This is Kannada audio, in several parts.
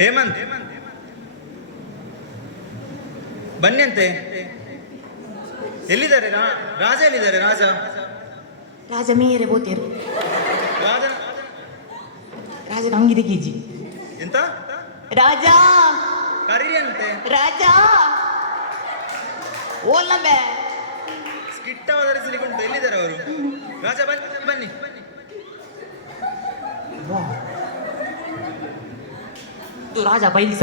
ಹೇಮಂತ್ ಬನ್ನಿ ಅಂತೆ. ಎಲ್ಲಿದ್ದಾರೆ ರಾಜ? ಎಲ್ಲಿದ್ದಾರೆ ರಾಜ? ರಾಜ ಮೇಯರೆ ಬೋತೇರು ರಾಜ ರಾಜ ನಮ್ಗಿದೆ ಕೆಜಿ ಎಂತ ರಾಜ ಕರೀರಿ ಅಂತೆ. ರಾಜ ಓಲ್ಲಂಬೆ ಸ್ಕಿಟ್ ಅವತರಿಸಲಿಕ್ಕೆ ಉಂಟು. ಎಲ್ಲಿದ್ದಾರೆ ಅವರು? ರಾಜ ಬನ್ನಿ ಬನ್ನಿ. ಇದು ರಾಜ ಪೈಲ್ಸ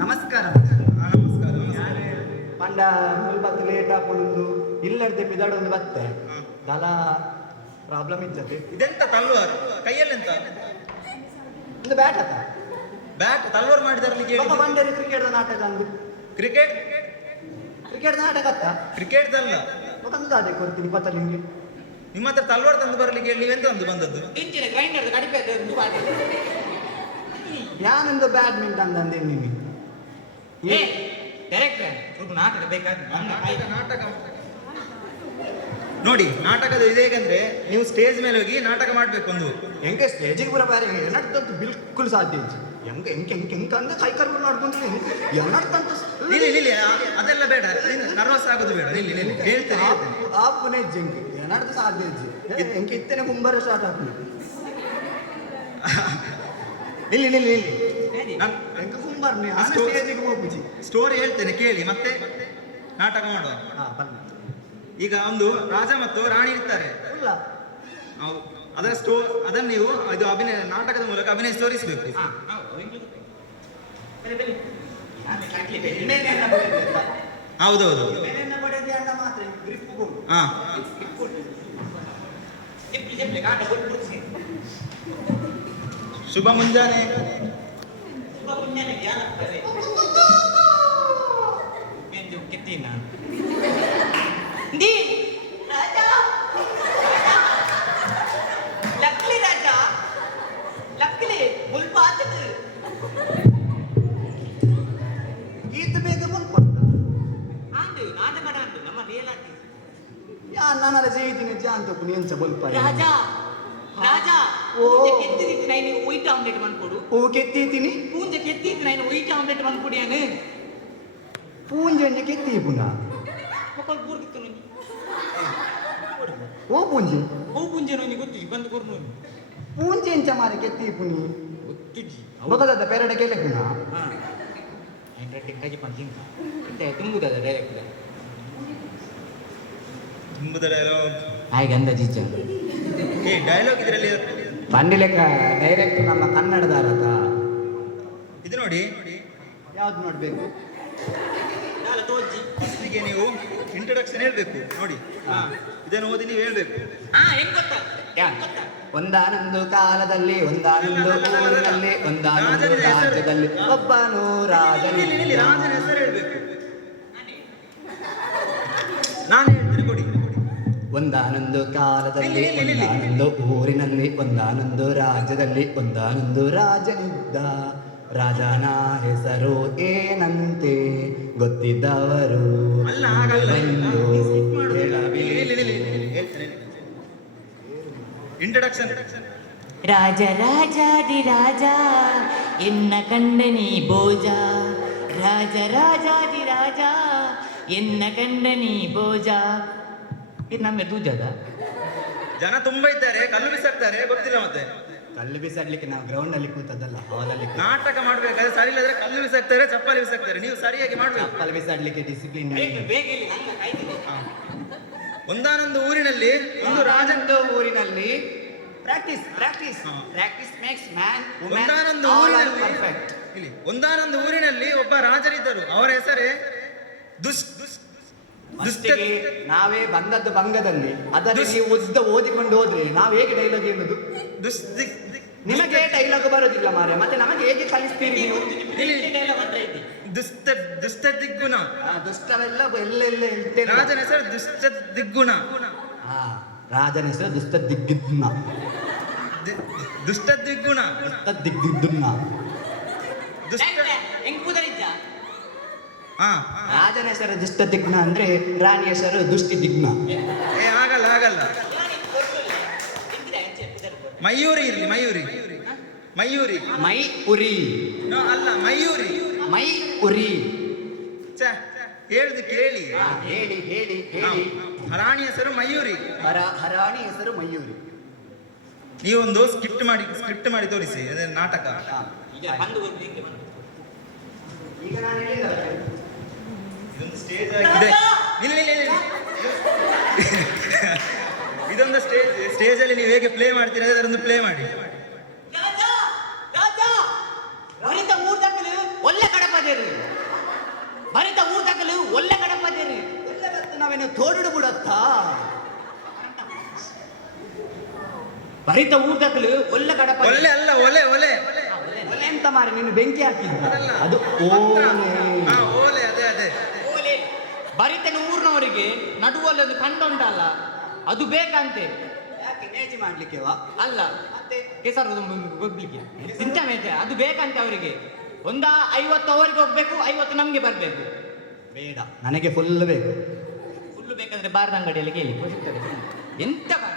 ನಮಸ್ಕಾರ. ನಮಸ್ಕಾರ. ಪಂಡ ಸ್ವಲ್ಪ ಲೇಟ್ ಹಾಕೊಂಡು ಇಲ್ಲಡ್ದೆ ಪಿದಾಡೊಂದು ಬತ್ತೆ ಬಲ ಪ್ರಾಬ್ಲಮ್ ಇದ್ದದೆ. ಇದೆಂತ ತಲ್ವಾರ್ ಕೈಯಲ್ಲೆಂತ? ಒಂದು ಬ್ಯಾಟ್ ಅತ್ತ ಬ್ಯಾಟ್ ತಲ್ವಾರ್ ಮಾಡಿದಾರಲಿಕ್ಕೆ ಬಂಡೇರಿ ಕ್ರಿಕೆಟ್ ನಾಟಕ ಅಂದು ಕ್ರಿಕೆಟ್ ನಾಟಕ ಅತ್ತ ಕ್ರಿಕೆಟ್ ಅಲ್ಲ ಮತ್ತೊಂದು ಅದೇ ಕೊಡ್ತೀನಿ ಪತ್ತ ನಿಮ್ಗೆ. ನಿಮ್ಮ ಹತ್ರ ತಲ್ವಾರ್ ತಂದು ಬರಲಿಕ್ಕೆ ಹೇಳಿ ನೀವೆಂತ ಒಂದು ಬಂದದ್ದು? ಇಂಚಿನ ಗ್ರೈಂಡರ್ ಕಡಿಪೆ ಯಾನೊಂದು ಬ್ಯಾಡ್ಮಿಂಟನ್ ಅಂದೆ ನಿಮಗೆ ಡೈರೆಕ್ಟರ್ ನಾಟಕ ಬೇಕಾದ್ರೆ ನಾಟಕ ನೋಡಿ, ನಾಟಕದ ಇದೇಗಂದ್ರೆ ನೀವು ಸ್ಟೇಜ್ ಮೇಲೆ ಹೋಗಿ ನಾಟಕ ಮಾಡ್ಬೇಕು. ಒಂದು ಹೆಂಗೆ ಸ್ಟೇಜಿಗೆ ಬರೋ ಬೇರೆ ಎನ್ನಡ್ತಂತೂ ಬಿಲ್ಕುಲ್ ಸಾಧ್ಯ ಇಲ್ಲ. ಹೆಂಗೆ ಹೆಂಗೆ ಹೆಂಗೆ ಹೆಂಗೆ ಅಂದ್ರೆ ಕೈ ಕರ್ಕೊಂಡು ನೋಡ್ಕೊಂಡ್ರೆ ಎನ್ನಡ್ತಂತೂ ನಿಲ್ಲಿ ಅದೆಲ್ಲ ಬೇಡ, ನರ್ವಸ್ ಆಗೋದು ಬೇಡ. ನಿಲ್ಲಿ ಹೇಳ್ತೇನೆ. ಆಪುನೇ ಜಂಗೆ ಎನ್ನಡ್ದು ಸಾಧ್ಯ ಇಜ್ಜಿ ಹೆಂಗೆ ಇತ್ತೇನೆ ಕುಂಬಾರ ಸ್ಟಾರ್ಟ್ ಆಗ್ತದೆ. ನಿಲ್ಲಿ ಹೆಂಗೆ ಕುಂಬಾರ್ನಿ ಸ್ಟೇಜಿಗೆ ಹೋಗ್ಬಿಜಿ ಸ್ಟೋರಿ ಹೇಳ್ತೇನೆ ಕೇಳಿ, ಮತ್ತೆ ನಾಟಕ ಮಾಡುವ. ಬನ್ನಿ. ಈಗ ಒಂದು ರಾಜ ಮತ್ತು ರಾಣಿ ಇರ್ತಾರೆ. ಇಲ್ಲ ಅದರ ಅದನ್ನು ನೀವು ಇದು ಅಭಿನಯ ನಾಟಕದ ಮೂಲಕ ಅಭಿನಯಿಸಿ ತೋರಿಸಬೇಕು. ಹೌದೌದು. ಹಾ, ಶುಭ ಮುಂಜಾನೆ. ರಾಜ ಲಕ್ಲಿ ರಾಜ ಲಕ್ಲಿ ಮುಲ್ಪ ಆತದು ಈತ ಬೇಗ ಮುಲ್ಪ ಆಂದು ನಾಟಕ ಆಂದು ನಮ್ಮ ರಿಯಲ್ ಆಗಿ ಯಾ ನಾನಲ್ಲ ಜೈದಿನ ಜಾಂತಪ್ಪು ನೀಂಚ ಬಲ್ಪ ರಾಜ ರಾಜ ಓ ಕೆತ್ತಿದ್ದು ನೈನ್ ವೈಟ್ ಆಮ್ಲೆಟ್ ಮಾಡ್ಕೊಡು. ಓ ಕೆತ್ತೀತೀನಿ ಪೂಂಜ ಕೆತ್ತಿದ್ದು ನೈನ್ ವೈಟ್ ಆಮ್ಲೆಟ್ ಮಾಡ್ಕೊಡಿಯಾನು ಪೂಂಜೆ ಕೆತ್ತಿ ಪುನಃ ಮಕ್ಕಳು ಬೂರ್ಗಿತ್ತು ನಂಗೆ ಓ ಪೂಂಜೆ ಹೂ ಪೂಂಜೆ ನಂಗೆ ಗೊತ್ತಿಲ್ಲ ಬಂದು ಕೊರ್ನು ಪೂಂಜೆ ಎಂಚ ಮಾರೆ ಕೆತ್ತಿ ಪುನಿ ಗೊತ್ತಿದ್ದಿ ಬಗದ ಪೆರಡ ಕೆಲೆ ಪುನ ಕಜಿ ಪಂಚಿಂತ ತುಂಬುದದ ಡೈರೆಕ್ಟ್ ತುಂಬದ ಡೈಲಾಗ್. ಹಾಗೆ ಅಂದ ಜಿಜ್ಜ ಡೈಲಾಗ್ ಇದರಲ್ಲಿ ಬಂಡಿ ಲೆಕ್ಕ ಡೈರೆಕ್ಟ್ ನಮ್ಮ ಕನ್ನಡದಾರದ ಇದು ನೋಡಿ. ಯಾವ್ದು ನೋಡ್ಬೇಕು? ಫಸ್ಟಿಗೆ ನೀವು ಇಂಟ್ರೊಡಕ್ಷನ್ ಹೇಳ್ಬೇಕು. ನೋಡಿ, ಇದನ್ನು ಓದಿ ನೀವು ಹೇಳ್ಬೇಕು. ಒಂದಾನೊಂದು ಕಾಲದಲ್ಲಿ ಒಂದಾನೊಂದು ಊರಿನಲ್ಲಿ ಒಂದಾನೊಂದು ರಾಜ್ಯದಲ್ಲಿ ಒಬ್ಬನು ರಾಜನಿದ್ದ. ರಾಜನ ಹೆಸರು ಹೇಳ್ಬೇಕು. ನಾನು ಹೇಳ್ತೀನಿ, ಕೊಡಿ. ಒಂದಾನೊಂದು ಕಾಲದಲ್ಲಿ ಒಂದಾನೊಂದು ಊರಿನಲ್ಲಿ ಒಂದಾನೊಂದು ರಾಜ್ಯದಲ್ಲಿ ಒಂದಾನೊಂದು ರಾಜನಿದ್ದ. ರಾಜನ ಹೆಸರು ಏನಂತೆ ಗೊತ್ತಿದ್ದವರು ಬಂದು ಇಂಟ್ರೊಡಕ್ಷನ್. ರಾಜ ರಾಜಾದಿ ರಾಜ ಎನ್ನ ಕಂಡನಿ ಭೋಜ. ರಾಜ ರಾಜಾದಿ ರಾಜ ಎನ್ನ ಕಂಡನಿ ಭೋಜ. ಇದು ನಮ್ಮ ದೂಜದ ಜನ ತುಂಬಾ ಇದ್ದಾರೆ, ಕಲ್ಲು ಬಿಸಾಕ್ತಾರೆ, ಗೊತ್ತಿಲ್ಲ. ಮತ್ತೆ ಕಲ್ಲು ಬಿಸಾಡ್ಲಿಕ್ಕೆ ನಾವು ಗ್ರೌಂಡ್ ಅಲ್ಲಿ ಕೂತದಲ್ಲ, ಹಾಲಲ್ಲಿ ನಾಟಕ ಮಾಡ್ಬೇಕಾದ್ರೆ ಸರಿ ಇಲ್ಲದ್ರೆ ಕಲ್ಲು ಬಿಸಾಕ್ತಾರೆ, ಚಪ್ಪಲಿ ಬಿಸಾಕ್ತಾರೆ. ನೀವು ಸರಿಯಾಗಿ ಮಾಡ್ಬೇಕು. ಕಲ್ಲು ಬಿಸಾಡ್ಲಿಕ್ಕೆ ಡಿಸಿಪ್ಲಿನ್. ಒಂದಾನೊಂದು ಊರಿನಲ್ಲಿ ಒಂದು ರಾಜಂದು ಊರಿನಲ್ಲಿ practice practice practice makes man ಒಂದಾನೊಂದು ಊರಿನಲ್ಲಿ ಪರ್ಫೆಕ್ಟ್. ಇಲ್ಲಿ ಒಂದಾನೊಂದು ಊರಿನಲ್ಲಿ ಒಬ್ಬ ರಾಜರಿದ್ದರು. ಅವರ ಹೆಸರೇ ನಾವೇ ಬಂದದ್ದು ಬಂಗದಲ್ಲಿ. ಅದನ್ನು ನೀವು ಉದ್ದ ಓದಿಕೊಂಡು ಹೋದ್ರೆ ನಾವು ಹೇಗೆ ಡೈಲಾಗ್ ಹೇಳುದು? ನಿಮಗೆ ಡೈಲಾಗ್ ಬರೋದಿಲ್ಲ ಮಾರೆ, ಮತ್ತೆ ನಮಗೆ ಹೇಗೆ ಕಲಿಸ್ತೀರಿ ನೀವು? ದುಷ್ಟ ದಿಗ್ಗುಣ. ದುಷ್ಟವೆಲ್ಲ ಎಲ್ಲೆಲ್ಲ ಹೇಳ್ತೇನೆ. ರಾಜನ ಹೆಸರು ದುಷ್ಟ ದಿಗ್ಗುಣ. ರಾಜನ ಹೆಸರು ದುಷ್ಟ ದಿಗ್ಗುಣ. ದುಷ್ಟ ದಿಗ್ಗುಣ. ದುಷ್ಟ ದಿಗ್ಗುಣ. ದುಷ್ಟ ಹೆಂಗ್ ಕೂದಲಿದ್ದ ಹಾ ರಾಜನ ಹೆಸರು ದುಷ್ಟ ದಿಗ್ನ ಅಂದ್ರೆ ರಾಣಿ ಹೆಸರು ದುಷ್ಟಿ ದಿಗ್ನ. ಏ ಆಗಲ್ಲ ಆಗಲ್ಲ. ಎಂತಿದೆ ಅಂಚೆ ಇದರ ಮಯೂರಿ ಇರ್ಲಿ, ಮಯೂರಿ ಮಯೂರಿ. ಮೈ ಉರಿ. ಅಲ್ಲ ಮಯೂರಿ. ಮೈ ಉರಿ. ಛೆ, ಹೇಳ್ದು ಕೇಳಿ. ಹೇಳಿ ಹೇಳಿ ಹೇಳಿ. ರಾಣಿ ಹೆಸರು ಮಯೂರಿ. ರಾಣಿ ಹೆಸರು ಮಯೂರಿ. ನೀವೊಂದು ಸ್ಕ್ರಿಪ್ಟ್ ಮಾಡಿ ತೋರಿಸಿ, ಅದೇ ನಾಟಕ. ಈಗ ಬಂದು ಒಂದು ಹಿಂಗೆ ಬಂದು ಈಗ ನಾನು ಹೇಳಿಲ್ಲ ಇದೊಂದು ಸ್ಟೇಜ್ ಆಗಿದೆ. ಇಲ್ಲ ಇಲ್ಲ ಇಲ್ಲ. ಇದೊಂದು ಸ್ಟೇಜ್ ಅಲ್ಲಿ ನೀವು ಹೇಗೆ ಪ್ಲೇ ಮಾಡ್ತೀರಾ ಅದರೊಂದು ಪ್ಲೇ ಮಾಡಿ. ರಾಜ ರಾಜ ಬರಿತ ಊರ್ ದಕ್ಕಲು ಒಳ್ಳೆ ಕಡಪದೇರು, ಬರಿತ ಊರ್ ದಕ್ಕಲು ಒಳ್ಳೆ ಕಡಪದೇರು. ನಾವೇನು ತೋಡು ಬಿಡತ್ತಾ? ಬರಿತ ಊರ್ ದಕ್ಕಲು ಒಳ್ಳೆ ಕಡಪ. ಒಲೆ ಅಲ್ಲ, ಒಲೆ ಒಲೆ. ಒಲೆ ಎಂತ ಮಾರಿ ನೀನು ಬೆಂಕಿ ಹಾಕಿದ್ದ? ಅದಲ್ಲ. ಅದು ಓಲೆ. ಹಾ ಓಲೆ, ಅದೇ ಅದೇ. ಓಲೆ ಬರಿತನ ಊರಿನವರಿಗೆ ನಡುವಲ್ಲಿ ಒಂದು ಕಂಡ ಉಂಟಲ್ಲ, ಅದು ಬೇಕಂತೆ. ಯಾಕೆ ನೇಜಿ ಮಾಡ್ಲಿಕ್ಕೆವಾ? ಅಲ್ಲ ಮತ್ತೆ ಕೆಸರು ಹೋಗ್ಲಿಕ್ಕೆ ಚಿಂತ ಮೇಲೆ ಅದು ಬೇಕಂತೆ ಅವರಿಗೆ. 50 ಅವರಿಗೆ ಹೋಗ್ಬೇಕು, 50 ನಮ್ಗೆ ಬರ್ಬೇಕು. ಬೇಡ, ನನಗೆ ಫುಲ್ ಬೇಕು. ಫುಲ್ಲು ಬೇಕಂದ್ರೆ ಬಾರದ ಅಂಗಡಿಯಲ್ಲಿ ಕೇಳಿ ಸಿಗ್ತದೆ. ಎಂತ ಬಾರ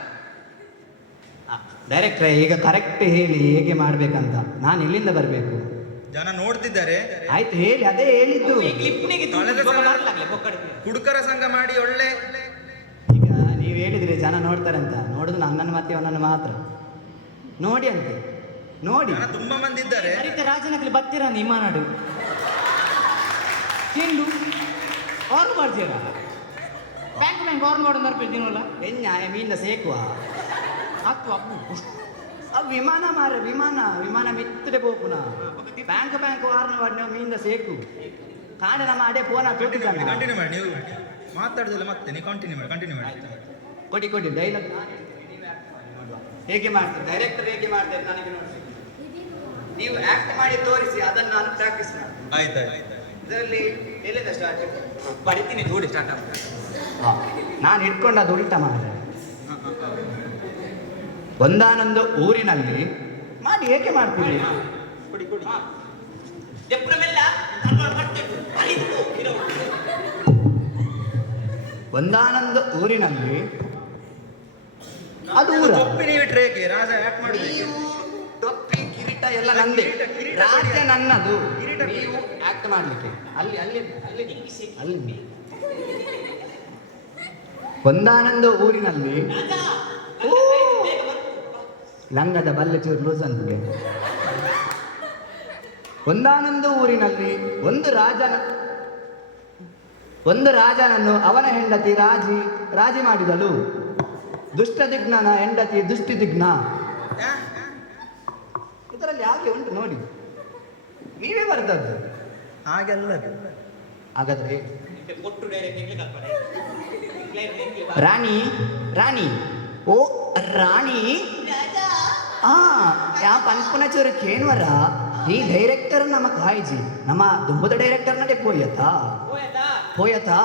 ಡೈರೆಕ್ಟ್ರೆ, ಈಗ ಕರೆಕ್ಟ್ ಹೇಳಿ ಹೇಗೆ ಮಾಡ್ಬೇಕಂತ. ನಾನು ಎಲ್ಲಿಂದ ಬರಬೇಕು? ಜನ ನೋಡ್ತಿದ್ದಾರೆ. ಆಯ್ತು ಹೇಳಿ, ಅದೇ ಹೇಳಿದ್ದು. ಕ್ಲಿಪ್ನಿಗೆ ಹುಡುಕರ ಸಂಘ ಮಾಡಿ ಒಳ್ಳೆ. ಈಗ ನೀವು ಹೇಳಿದ್ರಿ ಜನ ನೋಡ್ತಾರೆ ಅಂತ. ನೋಡುದು ನನ್ನನ್ನು ಮತ್ತೆ ಅವನನ್ನು ಮಾತ್ರ ನೋಡಿ ಅಂತೆ. ನೋಡಿ, ಜನ ತುಂಬಾ ಮಂದಿ ಇದ್ದಾರೆ. ಹರಿತ ರಾಜನಗಲಿ ಬರ್ತೀರಾ ನಿಮ್ಮ ನಾಡು ತಿಂಡು ಆರ್ನ್ ಮಾಡ್ತೀರಾ? ಬ್ಯಾಂಕ್ ಆರ್ನ್ ಮಾಡೋದು ಬರ್ಬೇಕಿನಲ್ಲ. ಎನ್ಯ ಮೀನಿಂದ ಸೇಕುವ ಹತ್ತು ಅಪ್ಪು ಅವು ವಿಮಾನ ಮಾರ, ವಿಮಾನ ಮಿತ್ತದೆ ಪೋಪುನ ಬ್ಯಾಂಕ್ ವಾರನ ವಾಡಿನ ಮೀನಿಂದ ಸೇಕು ಕಾಂಡ ನಮ್ಮ ಅಡೆ ಫೋನ್ ಕಂಟಿನ್ಯೂ ಮಾಡಿ. ನೀವು ಮಾತಾಡುದಿಲ್ಲ ಮತ್ತೆ, ನೀವು ಕಂಟಿನ್ಯೂ ಮಾಡಿ. ಕೊಡಿ ಡೈಲಾಗ್ ಹೇಗೆ ಮಾಡ್ತೀರಿ? ಡೈರೆಕ್ಟರ್ ಹೇಗೆ ಮಾಡ್ತಾರೆ ನನಗೆ ನೋಡಿ. ನೀವು ಆಕ್ಟ್ ಮಾಡಿ ತೋರಿಸಿ, ಅದನ್ನು ನಾನು ಪ್ರಾಕ್ಟೀಸ್ ಮಾಡಿ. ಆಯ್ತಾಯ್ತು. ಇದರಲ್ಲಿ ಎಲ್ಲಿಂದ ಸ್ಟಾರ್ಟ್? ಬರಿತೀನಿ ನೋಡಿ ಸ್ಟಾರ್ಟ್ ಆಗ್ತದೆ. ನಾನು ಹಿಡ್ಕೊಂಡು ಅದು ಉಲ್ಟ ಮಾಡಿದೆ. ಒಂದಾನೊಂದು ಊರಿನಲ್ಲಿ ಮಾಡಿ ಹೇಗೆ ಮಾಡ್ತೀವಿ? ಕೊಡಿ ಎಪ್ರಮೆಲ್ಲ ಕನ್ವರ್ಟ್ ಮಾಡ್ತೇವೆ. ಅಲ್ಲಿಂದು ಇರೋ ಒಂದಾನೊಂದು ಊರಿನಲ್ಲಿ ಅದು ಊರ. ಟೊಪ್ಪಿ ನೀವು ಇಟ್ರೆ ಹೇಗೆ? ರಾಜ ಆಕ್ಟ್ ಮಾಡಿ. ನೀವು ಟೊಪ್ಪಿ ಕಿರೀಟ ಎಲ್ಲ ನಂದೇ, ರಾಜ್ಯ ನನ್ನದು. ನೀವು ಆಕ್ಟ್ ಮಾಡ್ಲಿಕ್ಕೆ ಅಲ್ಲಿ ಅಲ್ಲಿ ಅಲ್ಲಿ ಅಲ್ಲಿ ಒಂದಾನೊಂದು ಊರಿನಲ್ಲಿ ಲಂಗದ ಬಲ್ಲೆ ಚೂರು ಲೂಸ್ ಅಂತಿದೆ. ಒಂದಾನೊಂದು ಊರಿನಲ್ಲಿ ಒಂದು ರಾಜನನ್ನು ಅವನ ಹೆಂಡತಿ ರಾಜಿ ಮಾಡಿದಳು. ದುಷ್ಟದಿಗ್ನನ ಹೆಂಡತಿ ದುಷ್ಟಿದಿಗ್ನ. ಇದರಲ್ಲಿ ಯಾಕೆ ಉಂಟು ನೋಡಿ, ನೀವೇ ಬರೆದದ್ದು. ಹಾಗೆಲ್ಲ ಹಾಗಾದ್ರೆ ಒಟ್ಟು ಡೈರೆಕ್ಟ್ ರಾಣಿ ಓ ರಾಣಿ ಯಾ ಪನ್ಪುನ ಚೂರು ಕೇನ್ವರ ಈ ಡೈರೆಕ್ಟರ್ ನಮ್ಮ ಕಾಯ್ಜಿ ನಮ್ಮ ದುಂಬದ ಡೈರೆಕ್ಟರ್ ನಡೆ ಪೋಯತಾ ಹೋಯತಾ ಪೋಯತಾ